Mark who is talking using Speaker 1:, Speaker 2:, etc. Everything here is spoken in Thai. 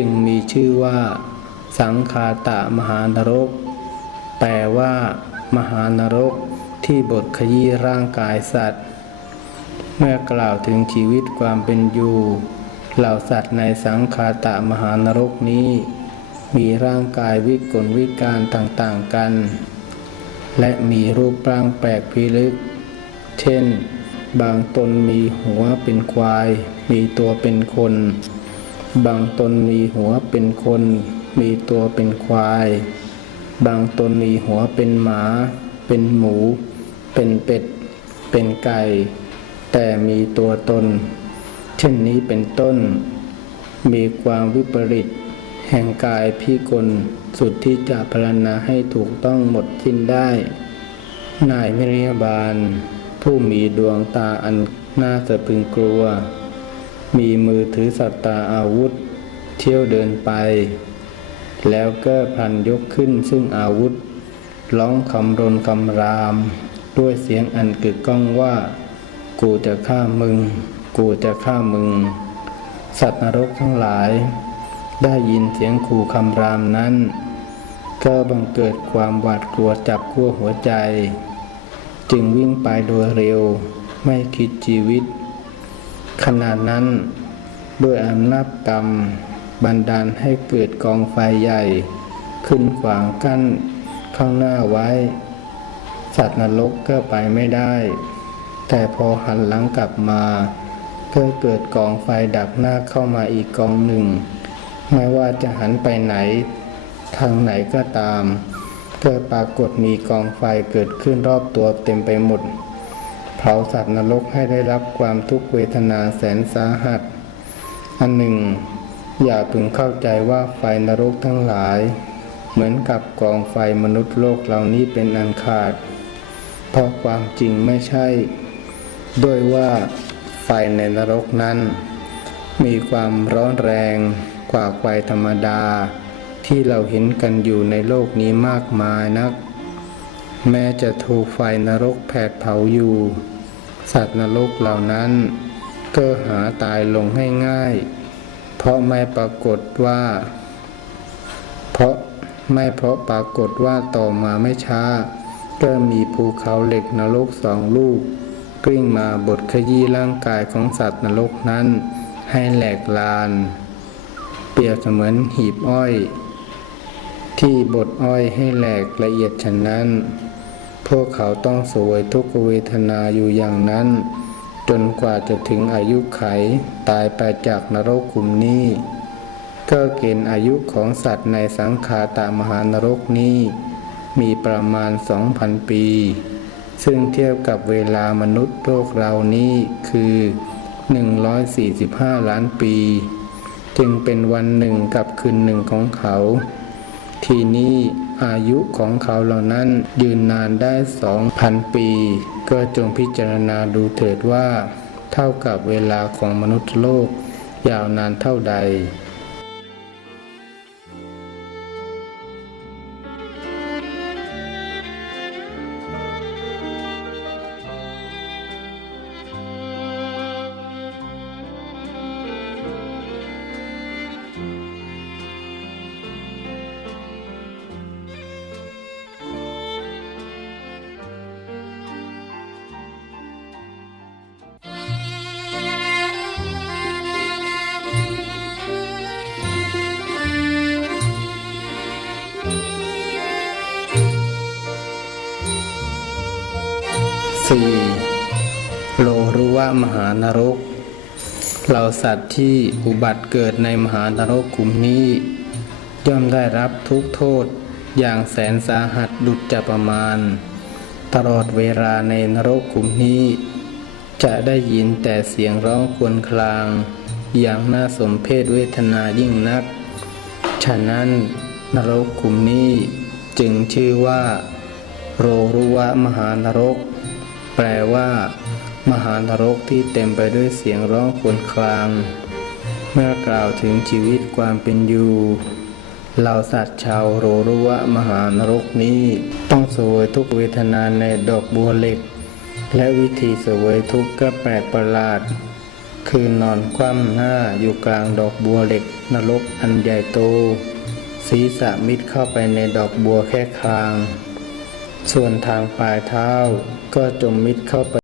Speaker 1: จึงมีชื่อว่า สังคาตะมหานรก แปลว่า มหานรกที่บทขยี้ร่างกายสัตว์ เมื่อกล่าวถึงชีวิตความเป็นอยู่ เหล่าสัตว์ในสังคาตะมหานรกนี้ มีร่างกายวิกลวิการต่างๆกัน และมีรูปร่างแปลกพิลึก เช่น บางตนมีหัวเป็นควาย มีตัวเป็นคน บางตนมีหัวเป็นคน มีตัวเป็นควาย บางตนมีหัวเป็นหมา เป็นหมู เป็นเป็ด เป็นไก่ แต่มีตัวตน เช่นนี้เป็นต้น มีความวิปริต แห่งกายพิกลสุดที่จะพรรณนาให้ถูกต้องหมดสิ้นได้ นายมิริยาบาล ผู้มีดวงตาอันน่าสะพึงกลัว มีมือถือสัตตาอาวุธ เที่ยวเดินไป แล้วก็พันยกขึ้นซึ่งอาวุธ ร้องคำรนคำราม ด้วยเสียงอันกึกก้องว่า กูจะฆ่ามึง กูจะฆ่ามึง สัตว์นรกทั้งหลาย ได้ยินเสียงขู่คำรามนั้น ก็บังเกิดความหวาดกลัวจับขั้วหัวใจ จึงวิ่งไปโดยเร็ว ไม่คิดชีวิต ขณะนั้น ด้วยอำนาจกรรม บันดาลให้เกิดกองไฟใหญ่ ขึ้นขวางกั้นข้างหน้าไว้ สัตว์นรกก็ไปไม่ได้ แต่พอหันหลังกลับมาก็เกิดกองไฟดักหน้าเข้ามาอีกกองหนึ่ง ไม่ว่าจะหันไปไหน ทางไหนก็ตามก็ปรากฏมีกองไฟเกิดขึ้นรอบตัวเต็มไปหมด เผาสัตว์นรกให้ได้รับความทุกขเวทนาแสนสาหัส อันหนึ่ง อย่าพึงเข้าใจว่าไฟนรกทั้งหลาย เหมือนกับกองไฟมนุษย์โลกเหล่านี้เป็นอันขาด เพราะความจริงไม่ใช่ ด้วยว่าไฟในนรกนั้น มีความร้อนแรงกว่าไฟธรรมดา ที่เราเห็นกันอยู่ในโลกนี้มากมายนัก แม้จะถูกไฟนรกแผดเผาอยู่ สัตว์นรกเหล่านั้นก็หาตายลงให้ง่าย เพราะไม่ปรากฏว่า เพราะไม่เพราะปรากฏว่าต่อมาไม่ช้า ก็มีภูเขาเหล็กนรกสองลูก กลิ้งมาบดขยี้ร่างกายของสัตว์นรกนั้น ให้แหลกลาน เปรียบเสมือนหีบอ้อย ที่บดอ้อยให้แหลกละเอียดฉะนั้น พวกเขาต้องสวยทุกเวทนาอยู่อย่างนั้น จนกว่าจะถึงอายุไขตายไปจากนรกขุมนี้ ก็เกณฑ์อายุของสัตว์ในสังขาตามหานรกนี้ มีประมาณ 2,000 ปี ซึ่งเทียบกับเวลามนุษย์โลกเรานี้คือ 145 ล้านปี จึงเป็นวันหนึ่งกับคืนหนึ่งของเขา ทีนี้อายุของเขาเหล่านั้นยืนนานได้2,000ปี ก็จงพิจารณาดูเถิดว่า เท่ากับเวลาของมนุษย์โลก ยาวนานเท่าใด 4. โลรุวะมหานรกเหล่าสัตว์ที่อุบัติเกิดในมหานรกกลุ่มนี้ ย่อมได้รับทุกโทษอย่างแสนสาหัสดุจจะประมาณ ตลอดเวลาในนรกกลุ่มนี้ จะได้ยินแต่เสียงร้องควญคราง อย่างน่าสมเพศเวทนายิ่งนัก ฉะนั้นนรกกลุ่มนี้จึงชื่อว่า โรรุวะมหานรก แปลว่า มหานรกที่เต็มไปด้วยเสียงร้องครวญคราง เมื่อกล่าวถึงชีวิตความเป็นอยู่เหล่าสัตว์ชาวโรรุวะมหานรกนี้ ต้องเสวยทุกเวทนาในดอกบัวเหล็ก และวิธีเสวยทุกก็แปลกประหลาด คือนอนคว่ำหน้าอยู่กลางดอกบัวเหล็ก นรกอันใหญ่โต ศีรษะมิดเข้าไปในดอกบัวแค่คราง ส่วนทางปลายเท้าก็จมมิดเข้าไป